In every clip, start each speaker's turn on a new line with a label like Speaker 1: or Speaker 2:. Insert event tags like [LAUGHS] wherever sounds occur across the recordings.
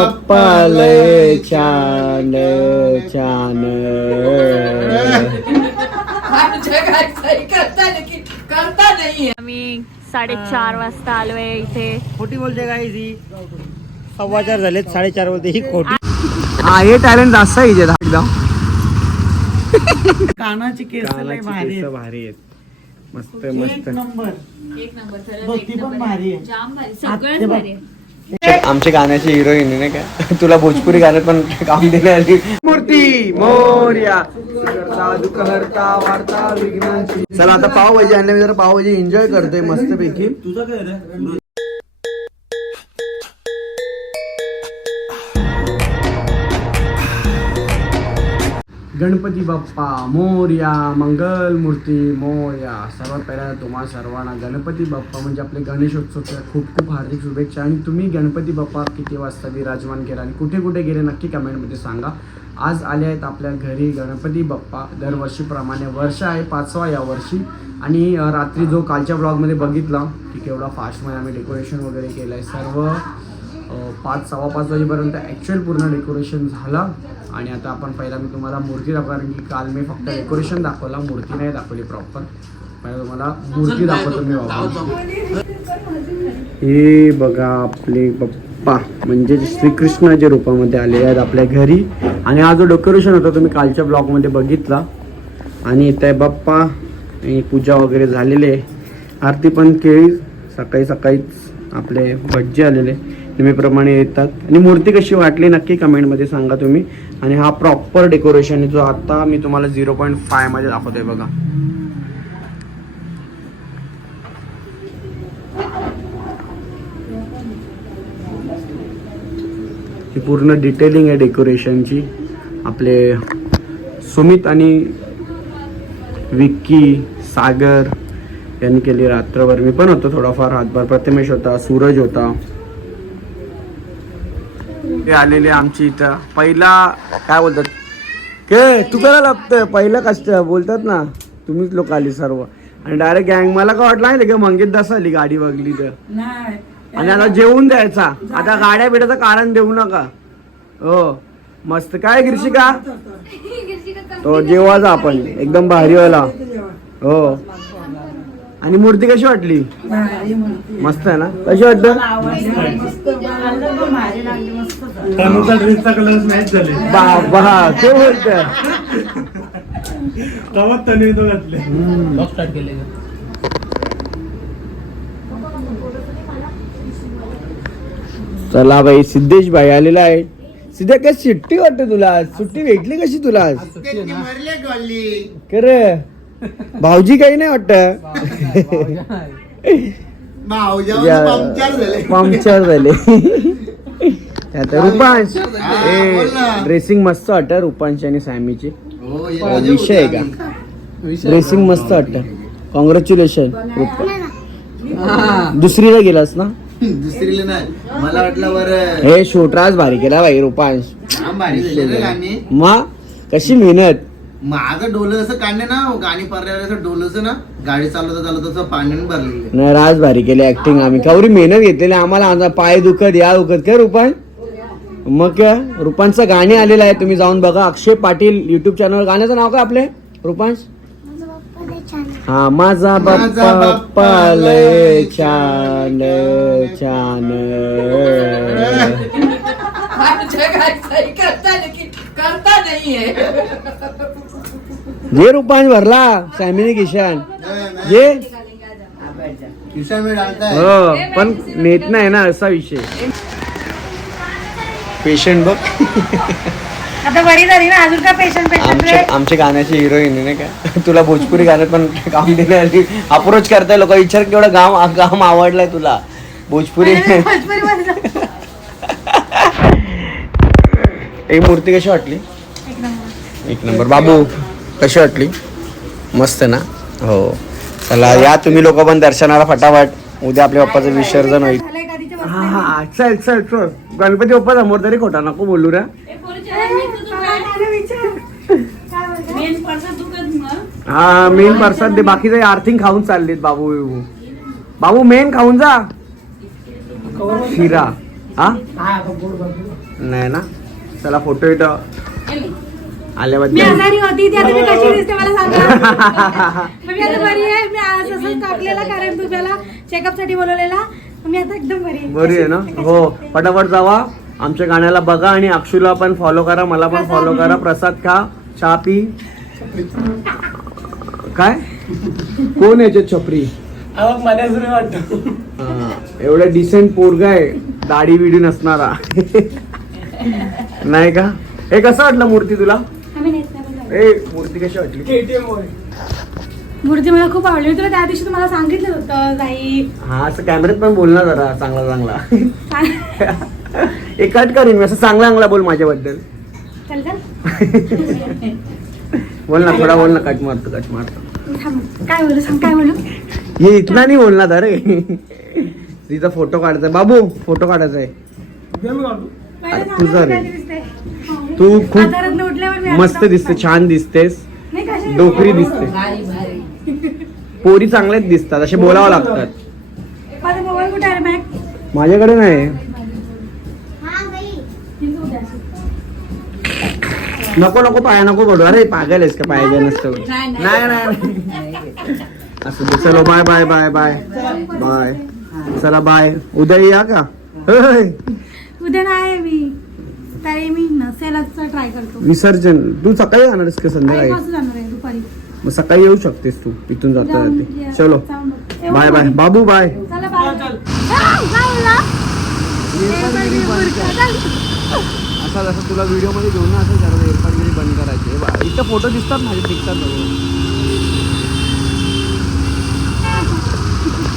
Speaker 1: पप्पालय छान छान
Speaker 2: करता नाहीये
Speaker 3: आम्ही साडेचार वाजता आलोय इथे.
Speaker 4: खोटी बोलते काय ही सव्वा चार झालेत साडेचार बोलते. ही खोटी.
Speaker 1: हा हे टॅलेंट जास्त आहे एकदम.
Speaker 4: कानाची केस लय भारी आहेत. भारी आहेत.
Speaker 1: मस्त एक मस्त.
Speaker 2: नंबर.
Speaker 3: एक नंबर
Speaker 2: धोती पण भारी आहे.
Speaker 3: जाम भारी. सगळंच. भारी आहे.
Speaker 1: आमच्या गाण्याची हिरोईन आहे नाही का? तुला भोजपुरी गाण्यात पण काम देणे आली मूर्ती मोर्या. चला आता पावभाजी आणल्या मी जरा पावभाजी एन्जॉय करतोय मस्त पैकी गणपती बाप्पा मोर्या मंगल मूर्ती मोर्या. सर्वात पहिला तुम्हा सर्वांना गणपती बाप्पा म्हणजे आपले गणेशोत्सवच्या खूप खूप हार्दिक शुभेच्छा. आणि तुम्ही गणपती बाप्पा किती वाजता विराजमान केला आणि कुठे कुठे गेले नक्की कमेंटमध्ये सांगा. आज आले आहेत आपल्या घरी गणपती बाप्पा. दरवर्षीप्रमाणे वर्ष आहे पाचवा या वर्षी. आणि रात्री जो कालच्या ब्लॉगमध्ये बघितला की केवढा फास्टमध्ये आम्ही डेकोरेशन वगैरे केलं आहे सर्व पाच सव्वा पाच वाजेपर्यंत ॲक्च्युअल पूर्ण डेकोरेशन झाला. आणि आता आपण पहिला मी तुम्हाला मूर्ती दाखवणार की काल मी फक्त डेकोरेशन दाखवला मूर्ती नाही दाखवली प्रॉपर पहिला तुम्हाला मूर्ती दाखवतो मी बाबा. हे बघा आपले बाप्पा म्हणजे श्रीकृष्णाच्या रूपामध्ये आले आहेत आपल्या घरी. आणि हा जो डेकोरेशन होता तुम्ही कालच्या ब्लॉगमध्ये बघितला. आणि इथे आहे बाप्पा आणि पूजा वगैरे झालेली आहे. आरती पण केळी सकाळी सकाळीच आपले भज्जे आलेले. नेहमीप्रमाणे येतात. आणि मूर्ती कशी वाटली नक्की कमेंटमध्ये सांगा तुम्ही. आणि हा प्रॉपर डेकोरेशन आहे जो आता मी तुम्हाला झिरो पॉईंट फायमध्ये दाखवतोय बघा. ही पूर्ण डिटेलिंग आहे डेकोरेशनची आपले सुमित आणि विक्की सागर यांनी केली रात्रभर. मी पण होतो थोडाफार हातभार. प्रतिमेश होता सूरज होता. ते आलेले आमची इथं. पहिला काय बोलतात? के तू करा लागतं पहिलं कष्ट बोलतात ना तुम्हीच लोक आली सर्व. आणि डायरेक्ट गँग मला काय वाटलं नाही का मंगेत दास आली गाडी बघली तर. आणि आता जेवून द्यायचा. आता गाड्या बिड्याचं कारण देऊ नका. हो. मस्त. काय गिरशिका [LAUGHS] तो जेवायचा आपण. एकदम भारी वाला. हो. आणि मूर्ती कशी वाटली. मस्त आहे ना? कशी वाटतं बाबा ते बोलत चला बाई सिद्धेश भाई आलेला आहे. सिद्धे काय सुट्टी वाटते तुला? आज? सुट्टी भेटली कशी तुला आज? खरे. भाऊजी काही नाही वाटत. पंक्चर झाले. आता रुपांश. ड्रेसिंग मस्त वाटत रुपांश आणि सॅमीची विषय आहे का? ड्रेसिंग मस्त वाटत. कॉंग्रॅच्युलेशन रुपा. दुसरीला गेलास ना? दुसरीला नाही. मला वाटलं बरं. हे शोटराज भारी केला भाई रुपांश. मग कशी मेहनत?
Speaker 4: माझं डोलं असं काढणे ना गाणी पारल्यावर असं डोलंच ना गाडी चालवता चालवता असं पाण्याने भरलेलं
Speaker 1: नाही राज भारी केली ऍक्टिंग आम्ही. कवरी मेहनत घेतलेली आम्हाला? आता पाय दुखत या दुखत. काय रुपान मग काय रुपांचं गाणे आलेलं आहे तुम्ही जाऊन बघा. अक्षय पाटील युट्यूब चॅनल गाण्याचं नाव काय आपले? रुपांश? हा माझा बाप्पा बाप्पा लय छान छान करता नाही करता नाहीये. जे रुपांश भरला सॅमिनी किशन जे? किशन में डालता है हो पण नेत नाही ना असा विषय. पेशंट बघ.
Speaker 3: आता बरी झाली ना अजून का पेशंट आमच्या
Speaker 1: आमच्या गाण्याची हिरोईन आहे नाही का? तुला भोजपुरी गाण्यात पण काम दिले आली. अप्रोच करताय लोक. विचार केवढं गाव गाव आवडलाय तुला. भोजपुरी एक मूर्ती कशी वाटली? एक नंबर. बाबू. कशी वाटली? मस्त ना? हो. चला या तुम्ही लोक पण दर्शनाला फटाफट. उद्या आपल्या बाप्पाचं विसर्जन होईल. हा हा चल चल चल. गणपती बाप्पा समोर तरी खोटा नको बोलू रे. हा मेन प्रसाद दे बाकीचे आर्थिंग खाऊन चाललेत बाबू बिबू. बाबू मेन खाऊन जा. शिरा. हा? नाही ना? चला फोटो येतो मी आल्याबद्दल आजारी होती ती आता मी कशी दिसते
Speaker 3: मला सांगा. [LAUGHS] मी आता बरी आहे मी आज असंच टाकलेला कारण तुम्हाला चेकअपसाठी बोलवलेला. मी आता एकदम बरी आहे.
Speaker 1: बरी आहे ना? हो. पटापट जावा. आमच्या गाण्याला बघा आणि अक्षूला पण फॉलो करा मला पण फॉलो करा. प्रसाद खा चहा पी. काय? कोण याच्यात छपरी? हा, एवढा डिसेंट पोरगा आहे. दाढी बिडी नसणारा. [LAUGHS] नाही का? हे कसं वाटलं मूर्ती तुला आम्ही नेत नाही पण जाऊ. ए मूर्ती कशी वाटली?
Speaker 3: मूर्ती मला खूप आवडली. मी तुला त्या दिवशी तुम्हाला सांगितलं होतं जाई.
Speaker 1: हा असं कॅमेऱ्यात पण बोल ना जरा चांगला चांगला. [LAUGHS] एक कट करीन मी असं चांगला चांगला बोल माझ्याबद्दल. चल चल. [LAUGHS] बोल ना थोडा बोल ना कट मारतो कट मारतो.
Speaker 3: काय बोलू सांग काय बोलू?
Speaker 1: [LAUGHS] ये इतना नाही बोलणार अरे. तिचा फोटो काढायचा बाबू फोटो काढायचा आहे. तुझं रे. तू खूप मस्त दिसते. छान दिसतेस. डोकरी दिसते? भारी भारी पोरी चांगल्याच दिसतात असे बोलावं लागतात. माझा मोबाईल कुठे आहे बॅग माझ्याकडे नाही. नको नको पाया नको पडू. अरे पागल आहेस का? पाहिजे नसतं. नाही, नाही. नाही असं. चलो bye bye bye bye bye चला बाय उद्या या का? होय.
Speaker 3: उद्या नाही मी. तरी मी नसेलच ट्राय करतो.
Speaker 1: विसर्जन. तू सकाळी जाणार आहेस का संध्याकाळी? वाजता जाणार आहे दुपारी. मग सकाळी येऊ शकतेस तू. इथून जाता जाऊन जाते. चलो. जाऊन बाय बाय. बाबू बाय. चला बाय. जाऊ ना. असा जसं तुला व्हिडिओमध्ये घेऊन ना असं सर्व एअरपाट गिरी बंद करायचे. बा, इथं फोटो दिसतात माझे दिसतात बघ.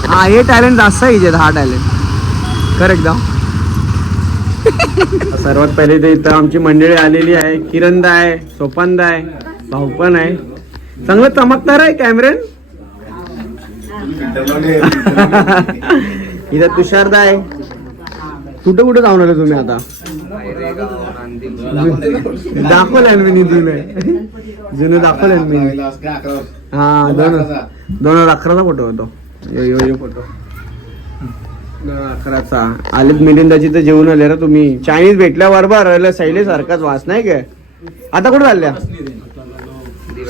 Speaker 1: हा हे टॅलेंट जास्त आहे हिच्यात, हा टॅलेंट कर एकदा [LAUGHS] सर्वात पहिले ते इथं आमची मंडळी आलेली आहे. किरणदा आहे सोपानदा आहे भाऊ पण आहे. चांगलं चमकणार आहे कॅमेरेन. [LAUGHS] इथं तुषारदा आहे. कुठं कुठं जाऊन आले तुम्ही आता? [LAUGHS] दाखवलं मी जुने जुने दाखवलं मी. हा दोन दोन हजार अकराचा फोटो होतो. Yo yo yo photo. हजार अकराचा आलेत मिलिंदाची तर जेवून आले रे तुम्ही. चायनीज भेटल्या भेटल्याबरोबर सैले सारखाच वास नाही काय? आता कुठं चालल्या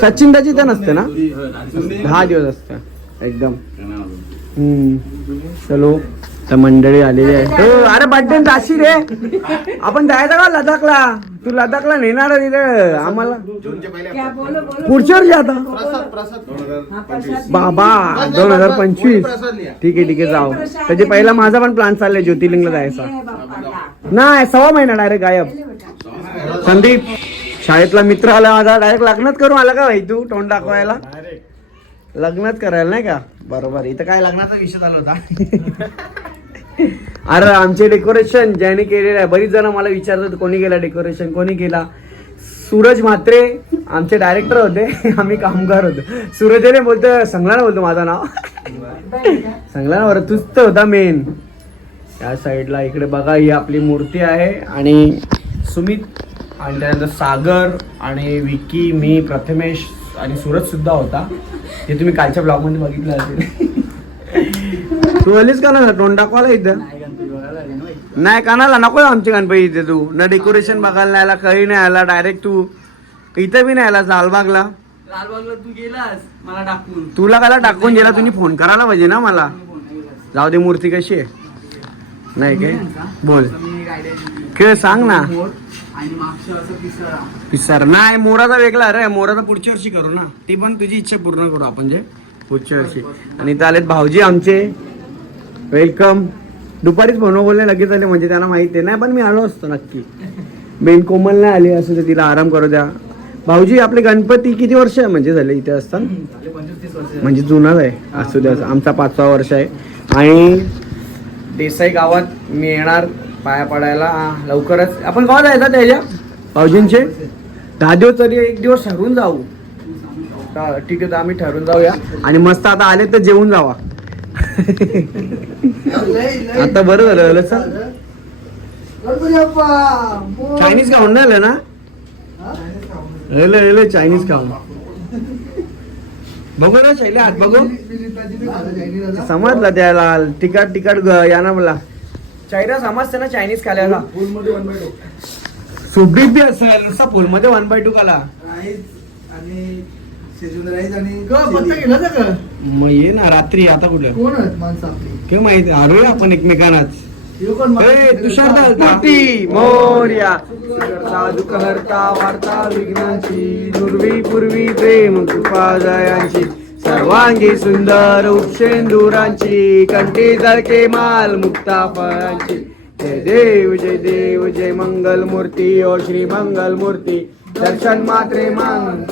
Speaker 1: सचिन दाची तर नसते ना? दहा दिवस असते एकदम. हम्म. चलो. तर मंडळी आलेली आहे. हो, अरे बड्डे जाशी रे. आपण जायचं का लदाखला तू लदाखला नेणार तिथे आम्हाला पुढच्या वर्षी आता. बाबा दोन हजार पंचवीस. ठीक आहे ठीक आहे जाऊ. त्याचे पहिला माझा पण प्लॅन चाललाय ज्योतिर्लिंगला जायचा. नाही सव्वा महिना डायरेक्ट गायब. संदीप शाळेतला मित्र आला माझा. डायरेक्ट लग्नात करून आला का भाई तू? तोंड दाखवायला? लग्नात करायला नाही का? बरोबर. इथं काय लग्नाचा विषय चालू होता? [LAUGHS] अरे आमचे डेकोरेशन ज्याने केलेलं आहे. बरीच जण मला विचारतात कोणी केलं डेकोरेशन कोणी केला? सूरज म्हात्रे आमचे डायरेक्टर होते. [LAUGHS] आम्ही कामगार होतो. सूरजने बोलतो संगला बोलतो माझं नाव. [LAUGHS] संगला बरं तूच तर होता मेन या साईडला इकडे बघा ही आपली मूर्ती आहे. आणि सुमित आणि त्यानंतर सागर आणि विकी मी प्रथमेश आणि सूरज सुद्धा होता. हे तुम्ही कालच्या ब्लॉगमध्ये बघितलं असेल. [LAUGHS] तू आलीस का ना तोंड दाखवायला इथं. नाही कानाला नको आमची गणपती इथे तू. ना डेकोरेशन बघायला नाही आला काही नाही आला डायरेक्ट तू. इथं बी नाही आला लालबागला. लालबागला तू गेलास मला टाकून. तुला काला टाकून गेला तुम्ही फोन करायला पाहिजे ना मला. जाऊ दे मूर्ती कशी आहे? नाही काय? बोल. खेळ सांग ना. पिसरा पिसर नाही मोराचा वेगळा रे. मोराचा पुढच्या वर्षी करू ना. ती पण तुझी इच्छा पूर्ण करू आपण जे. पुढच्या वर्षी. आणि इथं आलेत भाऊजी आमचे. वेलकम. दुपारीच बनव बोलले लगेच आले म्हणजे त्यांना माहिती आहे. नाही पण मी आलो असतो नक्की. बेन कोमल नाही आली असं ते तिला आराम करू द्या. भाऊजी आपले गणपती किती वर्ष आहे? म्हणजे झाले इथे असतात म्हणजे जुनाच आहे. असू द्या आमचा पाचवा वर्ष आहे. आणि देसाई गावात मी येणार पाया पडायला. लवकरच. आपण केव्हा जायचं त्याच्या भाऊजींचे? दहा दिवस तरी एक दिवस ठरवून जाऊ. ठीक आहे तर आम्ही ठरवून जाऊया. आणि मस्त आता आले तर जेवून जावा. आता बरं झालं झालं सर चायनीज खाऊन नाही आलं ना? एले एले चायनीज खाऊन. बघू ना शैले हात बघू. समजलं त्याला तिकट तिकट ग- या ना मला. चायना समजते ना चायनीज खाल्याला सुबीत बी असेल नुसता फुलमध्ये वन बाय टू खाला. आणि शेजून राईस आणि पत्ता गेला होता का मग ये ना रात्री आता कुठं? कोण आहेत माणसं आपली काय माहिती हरवूया आपण एकमेकांनाच. हे कोण ए, तुषार मूर्ती मोर्या. वार्ता विघ्नांची दुर्वी पूर्वी प्रेम कृपा जयांची सर्वांगी सुंदर उपशेंदुरांची कंठी जळके माल मुक्ता फळांची जय देव जय देव जय मंगल मूर्ती ओ श्री मंगल मूर्ती दर्शन मात्रे मान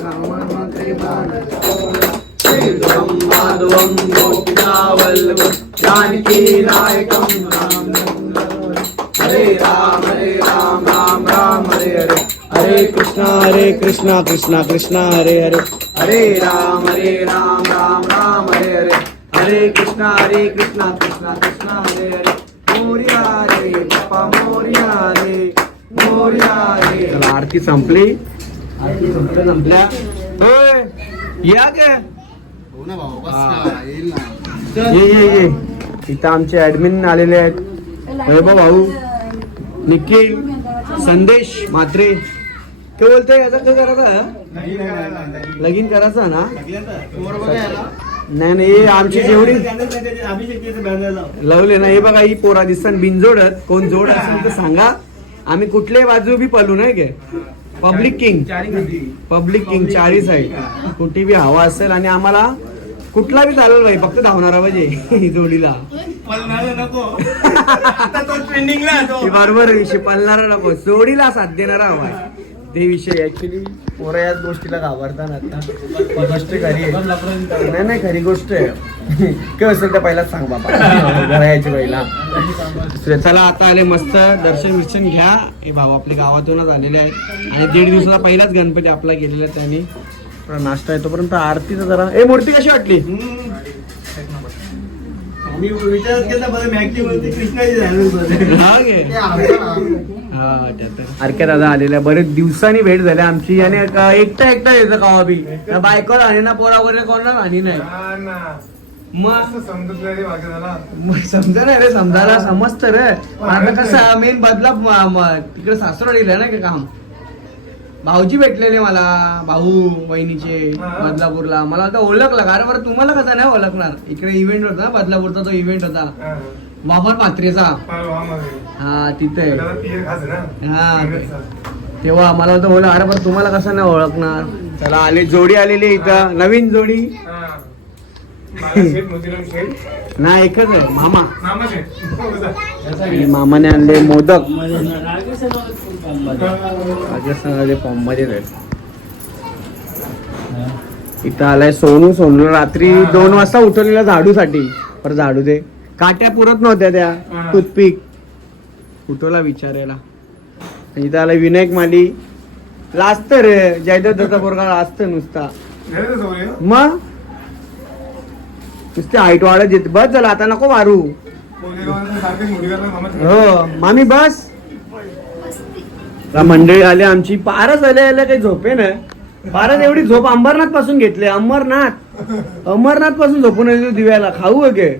Speaker 1: मात्रे मान माधवम गोपिकावल्लभ जानकी नायकम राम हरे राम हरे राम राम राम हरे हरे हरे कृष्णा हरे कृष्णा कृष्णा कृष्णा हरे हरे हरे राम हरे राम राम राम हरे हरे हरे कृष्णा हरे कृष्णा कृष्णा कृष्णा हरे हरे मोर्या रे बाप्पा मोर्या रे मोर्या रे चला आरती संपली. आरती संपल्या संपल्या होय या काय हो ना भाऊ बस का येईल ना. ये ये ये. इथं आमचे ऍडमिन आलेले आहेत. वैभव भाऊ निखिल संदेश म्हात्रे. काय बोलतोय? याचा काय करायचा? लगीन करायचा ना? नाही नाही हे आमची जेवढी लवले ना हे बघा ही पोरा दिसतात बिनजोडत कोण जोड असेल तर सांगा. आम्ही कुठल्याही बाजू बी पलू नाही काय पब्लिक किंग पब्लिक किंग चाळीस आहे. कुठे बी हवा असेल आणि आम्हाला कुठला बी चालेल भाई फक्त धावणारा पाहिजे [LAUGHS] जोडीला. बरोबर विषय. पळणारा नको. जोडीला साथ देणारा हवा आहे. ते विषय ऍक्च्युली
Speaker 4: पोरं याच गोष्टीला घाबरतात आता. गोष्ट
Speaker 1: खरी आहे. नाही नाही खरी गोष्ट आहे. काय असेल तर पहिलाच सांग बाबा. घरा यायची पहिला. चला आता आले मस्त. दर्शन विर्शन घ्या. हे भाऊ आपले गावातूनच आलेले आहेत. आणि दीड दिवसाचा पहिलाच गणपती आपला गेलेला आहे त्यांनी. थोडा नाश्ता तोपर्यंत आरतीचं जरा ए मूर्ती कशी वाटली?
Speaker 4: मी विचारच केला बरं कृष्णाची झाली
Speaker 1: हा हा अरक्या दादा आलेल्या बरेच दिवसांनी भेट झाली आमची. आणि एक- एकटा एकटा यायचं गावा बी त्या बायकोला आणि ना पोरा वगैरे कोणाला आणि नाही. मग? नाही समजा ना रे समजायला समजतं रे. आता कसं मेन बदला तिकडे सासरवाडीला ना का काम? भाऊजी भेटलेले मला भाऊ वहिनीचे बदलापूरला. मला आता ओळखलं. का अरे बरं तुम्हाला कसा नाही ओळखणार? इकडे इव्हेंट होता ना बदलापूरचा तो इव्हेंट होता. वापर मात्रेचा. हा तिथे. हा. तेव्हा मला होतं बोला अरे बरं तुम्हाला कसं नाही ओळखणार? चला आले जोडी आलेली इथं. नवीन जोडी. नाही एकच आहे. मामा. आणि मामाने आणले मोदक. राजस्थानाचे फॉर्ममध्ये. इथं आलाय सोनू. सोनू रात्री दोन वाजता उठवलेला झाडूसाठी. पर झाडू दे. काट्या पुरत नव्हत्या त्या टूथपिक. उठवला विचारायला आणि इथं आला विनायक माली. लाजत रे जयदत्त दत्ता पोरगा लाजत नुसता. मग? नुसते हाईट वाढत येते बस झालं आता नको मारू. हो. मामी बस. मंडळी आली आमची. पारच आले आले काही झोपे ना? पारच एवढी झोप अंबरनाथपासून घेतले अमरनाथ अमरनाथपासून झोपून दिव्याला. खाऊ वगे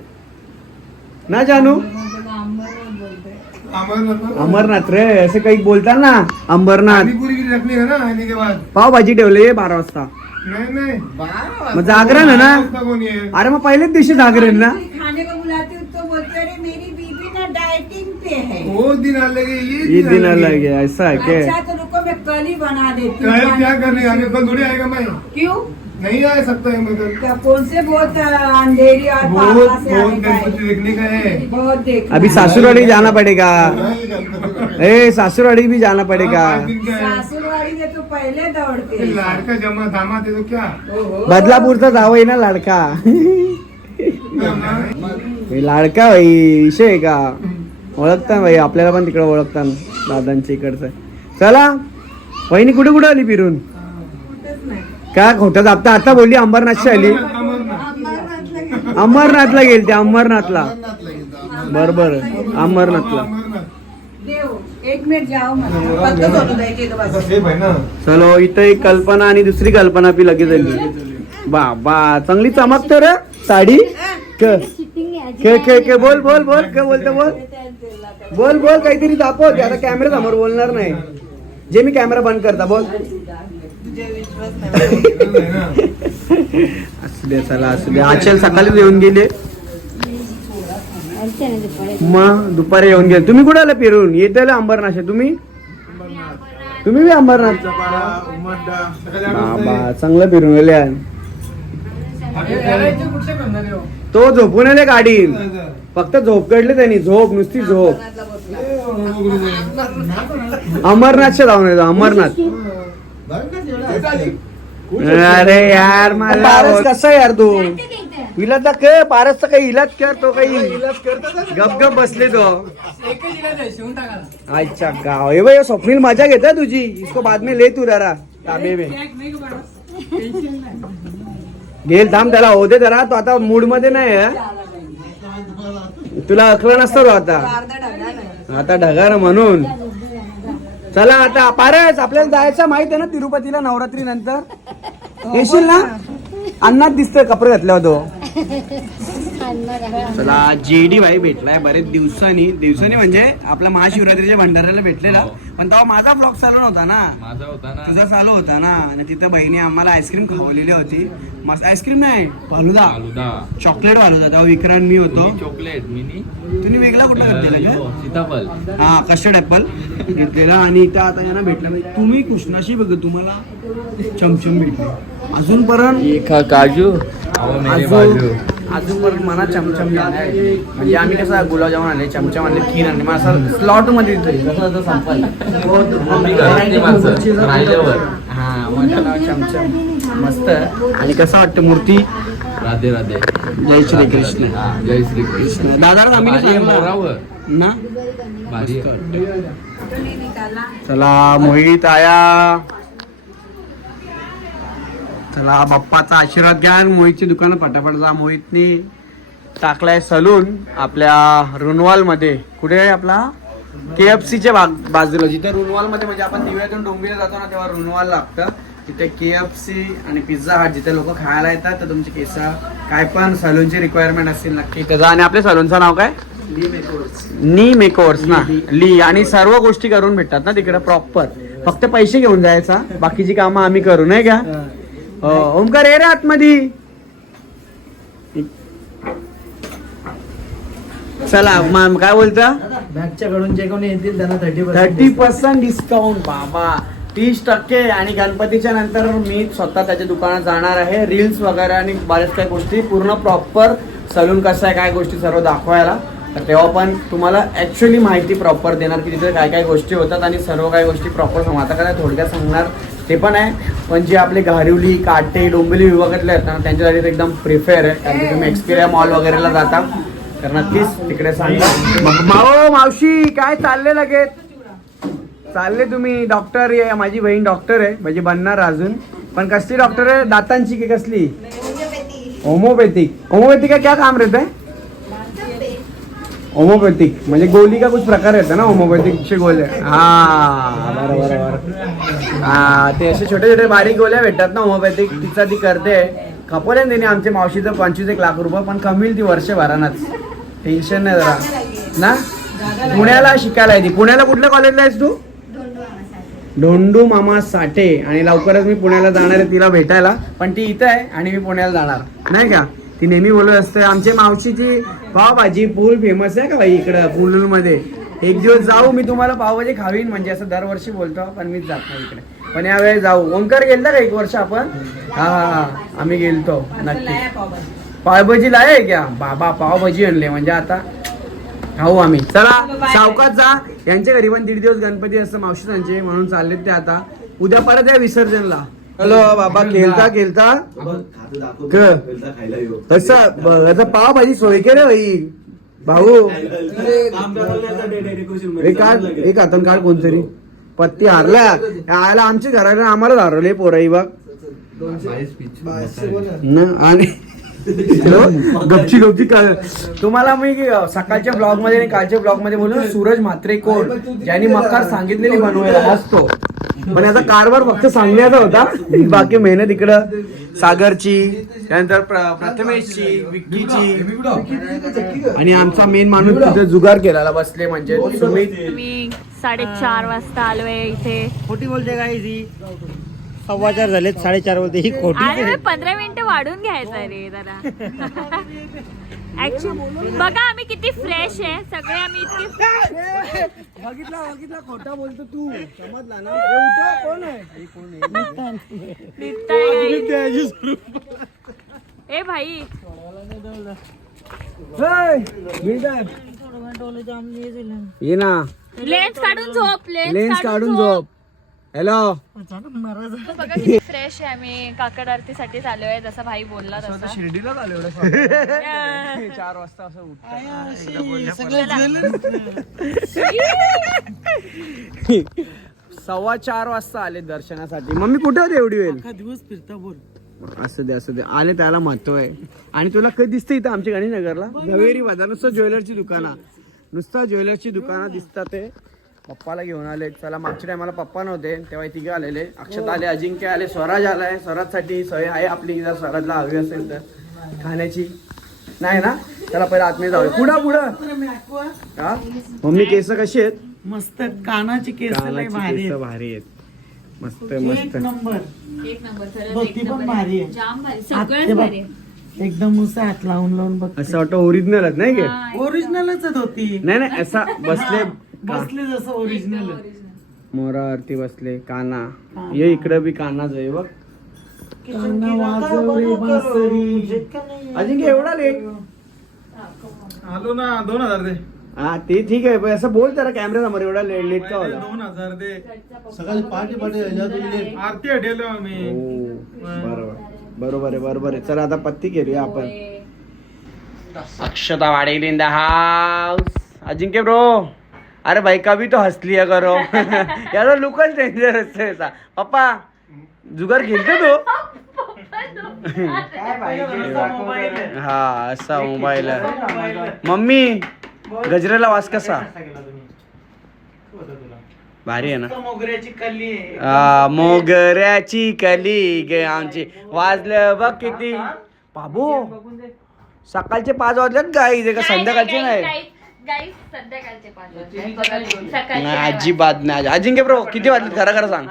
Speaker 1: ना जानू? अमरनाथ. रे असं काही बोलतात ना अंबरनाथ. रखनी है ना आने के बाद पावभाजी ठेवले बारा वाजता. नहीं नहीं. मग जागरण आहे ना? अरे मग पहिल्याच दिवशी जागरण ना? खाने को बुलाती हूँ तो बोलते अरे
Speaker 4: मेरी बीबी ना डाइटिंग पे है. वो दिन अलग है ये
Speaker 1: ये दिन अलग है ऐसा है क्या? अच्छा तो रुको मैं
Speaker 4: कल ही बना देती कल हूँ क्या करने आने कल थोड़ी आएगा मैं क्यों? नहीं आ सकता है मैं कल
Speaker 2: क्या कौन से बहुत अंधेरी और बहुत बहुत? गणपति
Speaker 1: देखने का है। बहुत देख अभी सासुरवाड़ी जाना पड़ेगा। ए सासुरवाड़ी भी जाना पड़ेगा। सासुरवाड़ी
Speaker 4: में तो पहले दौड़ते हैं लाड़का जमा दामाद है तो क्या?
Speaker 1: ओहो। बदलापूरचा जावई ना लाडका। लाडका भाई विषय आहे का? ओळखता भाई आपल्याला पण तिकडे ओळखता दादांच्या इकडचं. चला वहिनी कुठे कुठे आली फिरून? काय खोटं आता आता बोलली अंबरनाथची आली. अंबरनाथला अमरनाथला गेली ते अंबरनाथला. बर बर. अंबरनाथला. चलो इथं एक कल्पना आणि दुसरी कल्पना पी लगेच आली. बाबा चांगली चमकतो रे साडी? के के के बोल बोल बोल काय बोलतो बोल. बोल बोल काहीतरी दाखव. आता कॅमेरा समोर बोलणार नाही. जे मी कॅमेरा बंद करता बोल. असू दे चला असू दे. आचल सकाळीच येऊन गेले. मग दुपारी येऊन गेले. तुम्ही कुठे आला फिरून? येते अंबरनाथ. तुम्ही? तुम्ही बी अंबरनाथ. हा, बा, चांगलं फिरून गेले. तो झोपून आले गाडीन फक्त झोप काढले त्यांनी. झोप नुसती झोप. अमरनाथच्या जाऊन येतो अमरनाथ अरे यार मला पारस कसा यार तू? इलाज के पारसचा काही इलाज कर तो काही गप गप बसले तो. अच्छा गाव. हे भाई स्वप्नील मजा घेता तुझी. इसको बाद में ले तू जरा. ताबे में गेल थांब त्याला होते जरा. तो आता मूडमध्ये नाही. तुला अकलं नसतं आता. आता ढगार म्हणून. चला आता पारस आपल्याला जायचं माहीत आहे ना तिरुपतीला नवरात्री नंतर येशील ना? अन्नात दिसतोय कपडे घातल्यावर तो. चला जेडी भाई भेटलाय बरेच दिवसांनी. दिवसांनी म्हणजे आपला महाशिवरात्रीच्या भंडाऱ्याला भेटलेला. पण तेव्हा माझा ब्लॉग चालू नव्हता ना. माझा होता ना. तुझा चालू होता ना. आणि तिथं बहिणी आम्हाला आईस्क्रीम खावलेली होती. मस्त आईस्क्रीम नाही फालुदा. चॉकलेट फालुदा तेव्हा विक्रांत मी होतो. Chocolate mini? तुम्ही वेगळा कुठला घेतलेला का सीताफल. हा कस्टर्ड ऍपल घेतलेला. आणि इथं आता यांना भेटला. म्हणजे तुम्ही कृष्णाशी बघ तुम्हाला चमचम भेटले. अजूनपर्यंत काजू. अजून अजूनपर्यंत मला चमचम आहे. म्हणजे आम्ही कसं गुलाबजामुन आणले चमचम आणले खीर आणले. मग असं स्लॉटमध्ये हा मग चमचम. मस्त. आणि कसं वाटतं मूर्ती? राधे राधे. जय श्री कृष्ण. हा, जय श्री कृष्ण. दादाला आम्ही ना. चला मोहित आया चला बाप्पाचा आशीर्वाद घ्या आणि मोहितची दुकानं फटाफट जा. मोहितने टाकलाय सलून आपल्या रुनवाल मध्ये कुठे आहे आपला? के एफ सीच्या बाजूला. जिथे रुनवाल मध्ये म्हणजे आपण दिव्यातून डोंबिवली जातो ना तेव्हा रुनवाल लागतं. तिथे के एफ सी आणि पिझ्झा हाट जिथे लोक खायला येतात तर तुमचे केस काय पण सलूनची रिक्वायरमेंट असतील नक्की त्याचा आणि आपल्या सलूनचं नाव काय? नी मेकओवर्स ना. ली आणि सर्व गोष्टी करून भेटतात ना तिकडे प्रॉपर फक्त पैसे घेऊन जायचा. बाकीची कामं आम्ही करू नाही का? ओमकार ये रे आतमध्ये. चला मग काय बोलता? बॅगच्या कडून जे कोणी येतील त्यांना थर्टी थर्टी पर्सेंट डिस्काउंट बाबा. तीस टक्के आणि गणपतीच्या नंतर मी स्वतः त्याच्या दुकानात जाणार आहे. रील्स वगैरे आणि बऱ्याच काही गोष्टी. पूर्ण प्रॉपर सलून कसं आहे काय गोष्टी सर्व दाखवायला. तर तेव्हा पण तुम्हाला ऍक्च्युअली माहिती प्रॉपर देणार की तिथे काय काय गोष्टी होतात आणि सर्व काही गोष्टी प्रॉपर सांगू आता काय थोडक्यात सांगणार ते पण आहे. पण जे आपले घारिवली काटे डोंबिवली विभागातले आहेत ना त्यांच्यासाठी एकदम प्रिफेअर आहे. कारण की तुम्ही एक्सपिरिया मॉल वगैरेला जाता. तर नक्कीच तिकडे सांगा. मावशी काय चालले लगेच? चालले तुम्ही. डॉक्टर आहे माझी बहीण डॉक्टर आहे. म्हणजे बनणार अजून. पण कसली डॉक्टर आहे? दातांची की कसली? होमोपॅथिक होमोपॅथिक क्या काम रहता होमोपॅथिक म्हणजे गोली का कुछ प्रकार येतात ना होमोपॅथिकचे गोळे हा बरोबर बरोबर. हा ते असे छोटे छोटे बारीक गोळ्या भेटतात ना होमोपॅथिक तिचा ती करते. खपवले तिने आमच्या मावशीचं पंचवीस एक लाख रुपये पण कमील ती वर्षभरानाच. टेन्शन नाही जरा. ना? पुण्याला शिकायला आहे ती. पुण्याला कुठल्या कॉलेजला आहेस तू? ढोंडू मामा साठे. आणि लवकरच मी पुण्याला जाणार आहे तिला भेटायला. पण ती इथं आहे आणि मी पुण्याला जाणार. नाही का? ती नेहमी बोलत असते आमच्या मावशीची पावभाजी पूल फेमस आहे का भाई इकडं पुलूल मध्ये एक दिवस जाऊ मी तुम्हाला पावभाजी खावीन. म्हणजे असं दरवर्षी बोलतो पण मीच जात नाही इकडे. पण यावेळेस जाऊ. ओंकार गेलता का एक वर्ष आपण? हा हा आम्ही गेलतो नक्की. पावभाजी लाय क्या बाबा पावभाजी आणले. म्हणजे आता खाऊ आम्ही. चला सावकात जा. यांच्या घरी पण दीड दिवस गणपती असतं. मावशी त्यांचे म्हणून चाललेत ते आता. उद्या परत या विसर्जनला. हॅलो बाबा खेळता खेळता? क? तसं पाव भाजी सोय के रे भाई भाऊ? एक काढ काढ कोणतरी. पत्ती हारला आला आमच्या घराला आम्हालाच हरवले पोराई बाग आणि गपची गपची का- तुम्हाला मी सकाळच्या ब्लॉगमध्ये आणि कालच्या ब्लॉगमध्ये बोललो सूरज मात्रे कोण? ज्यांनी मकार सांगितलेली बनवायला असतो पण याचा कारभार फक्त सांगण्याचा होता. बाकी मेहनत इकडं सागरची त्यानंतर प्र- प्रथमेशची विक्कीची. आणि आमचा मेन माणूस तिथे जुगार केलेला बसले म्हणजे. सुमित साडेचार वाजता आलोय इथे. खोटी बोलते काय ही सव्वा चार झालेत साडेचार बोलते. ही खोटी अरे पंधरा मिनिटं वाढून घ्यायचं रे जरा. बघा आम्ही किती फ्रेश आहे. सगळे आम्ही इतके [LAUGHS] बघितला बघितला खोटा बोलतो तू. समजला ना? हे उठा, कोण आहे? ए भाई. ये ना. लेन्स काढून झोप लेन्स काढून झोप. हॅलो फ्रेश आहे आम्ही. काकड आरतीसाठी आलोय जसं भाई बोलला तसं. शिर्डीला आलो एवढं [LAUGHS] चार वाजता असं [LAUGHS] सव्वा चार वाजता आले दर्शनासाठी. मम्मी कुठे होते एवढी वेळ? दिवस फिरता बोल. असं दे असं दे. आले त्याला महत्त्व आहे. आणि तुला कधी दिसतं इथं आमच्या गणेशनगरला झवेरी बाजार नुसतं ज्वेलरची दुकानं. नुसतं ज्वेलरची दुकानं दिसतात ते. पप्पाला घेऊन आले. चला मागच्या टायमाला पप्पा नव्हते तेव्हा तिघे आलेले. अक्षत आले अजिंक्य आले स्वराज आलाय. स्वराजसाठी सोय आहे आपली जर स्वराजला हवी असेल तर. खाण्याची. नाही ना? चला पहिला आतमध्ये जाऊया. पुढं पुढं. हा? मम्मी केस कशी आहेत? मस्त. कानाची केस लय भारी केस आहेत. भारी आहेत. मस्त एक मस्त. नंबर. एक नंबर खरंच बघ, एक ती पण नंबर भारी आहे. आहे. जाम भारी आत सगळ्याच ते बघ. भारी आहे. एकदम नुसतं हात लावून लावून बघ असं वाटतं ओरिजिनलच नाही का? हा, ओरिजिनलच होती नाही नाही असा बसले बसले जसं ओरिजिनल मोरावरती बसले काना. ये इकडं बी कानाच आहे बघ. अजिंक्य एवढा लेट आलो ना दोन हजार दे. हा ते ठीक आहे पण असं बोल जरा कॅमेरा समोर एवढा लेट लेट का होला दोन हजार दे. सकाळी पहाटे पहाटे. आरती हटेलो आम्ही. हो, बरोबर. बरोबर आहे बरोबर आहे. चला आता पत्ती केली आपण. Akshata Wadel in the house. Ajinkya bro. अरे भाई कभी तो हंस लिया करो याचा लुकच डेंजर असते याचा. पप्पा जुगार खेळतो तो? [LAUGHS] हा असा मोबाईल मम्मी गजरेला वास कसा? भारी आहे ना? मोगऱ्याची कल्ली आहे. आ, मोगऱ्याची कली गे आमची. वाजलं बघ किती. बाबू सकाळचे पाच वाजल्यात गाई जे का संध्याकाळचे नाही. गाईस संध्याकाळचे पाच वाजले. सकाळचे नाही, नाही अजिबात नाही अजिंक्य ब्रो किती वाजले? खरं खरं सांग.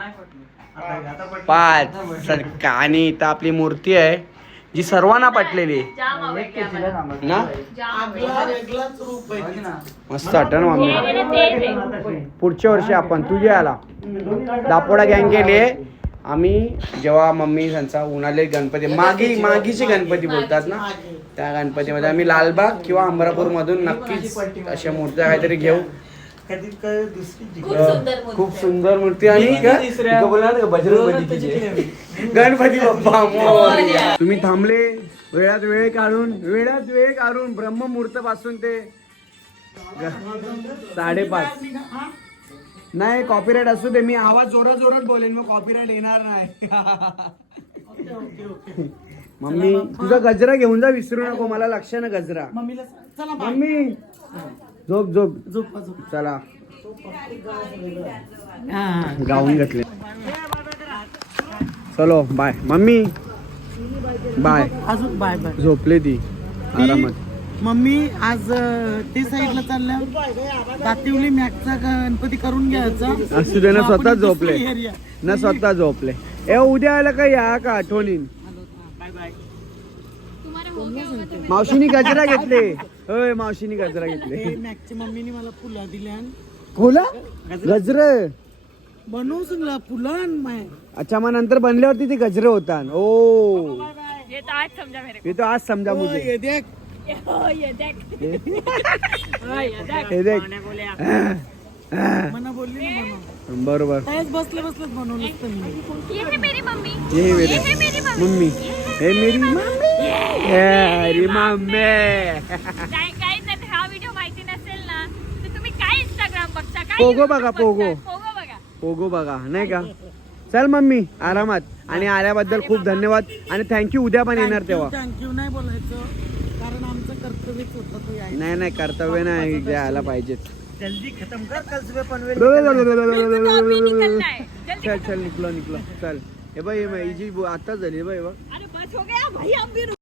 Speaker 1: पाच. सर आणि इथं आपली मूर्ती आहे जी सर्वांना पटलेली. आहे. जाम आवडते आम्हाला. ना? जाम आवडते. मस्त वाटतं ना मम्मी गेले तेच आहे. पुढच्या वर्षी आपण तुझे आला दापोडा गँग गेले आम्ही जेव्हा मम्मी त्यांचा उन्हाळे गणपती मागी मागीचे गणपती बोलतात ना त्या गणपतीमध्ये आम्ही लालबाग किंवा अमरापूर मधून नक्कीच अशा मूर्त्या काहीतरी घेऊ. कधी काय दुसरी खूप सुंदर मूर्ती खूप आहे. सुंदर मूर्ती आणि [LAUGHS] गणपती बाप्पा मोरया. तुम्ही थांबले वेळात वेळ काढून वेळात वेळ काढून ब्रह्ममुहूर्त पासून ते साडेपाच. नाही कॉपीराईट असू दे मी आवाज जोरात जोरात बोलेन मग कॉपीराईट येणार नाही. मम्मी तुझा गजरा घेऊन जा विसरू नको मला लक्ष ना गजरा. मम्मीला चला बाय. मम्मी. झोप झोप. झोपा चला. हा गाऊन घातले. चलो बाय मम्मी. बाय अजून बाय बाय झोपले ती आरामात. मम्मी आज अं, ते साईडला चालल्या दातिवली मॅकचा गणपती करून घ्यायचा. असू दे ना आपण स्वतः झोपले. ना स्वतः झोपले. ए उद्या आलं का या का आठवणीन? बाय बाय मावशीनी गजरा घेतले. होय मावशीनी गजरा ते घेतले मॅकच्या मम्मीने मला फुलं दिल्या. खोला गजर. बनवू सांगला फुलं माय. अच्छा मग नंतर बनल्यावरती ते गजरे होतात. ओ. हे तर आज समजा मेरे ये तो आज समजा मुझे. हे. हो, ये देख. हे देख. बरोबर. बसले बसलेच बनवलं असतं मी ये मेरी मम्मी. है मेरी है मम्मी. मम्मी पोगो बघा? पोगो. पोगो बघा पोगो बघा नाही का? चल मम्मी आरामात. आणि आल्याबद्दल खूप धन्यवाद. आणि थँक्यू उद्या पण येणार तेव्हा. थँक्यू नाही बोलायचं कारण आमचं कर्तव्यच होतं तो यायचं नाही नाही कर्तव्य नाही द्यायला पाहिजेच जल्दी खत्म कर कल सुबह पनवेल बिल्कुल तो अभी निकलना है। जल्दी चल चल निकलो निकलो चल। हे बाई जी आता झाली बाई बा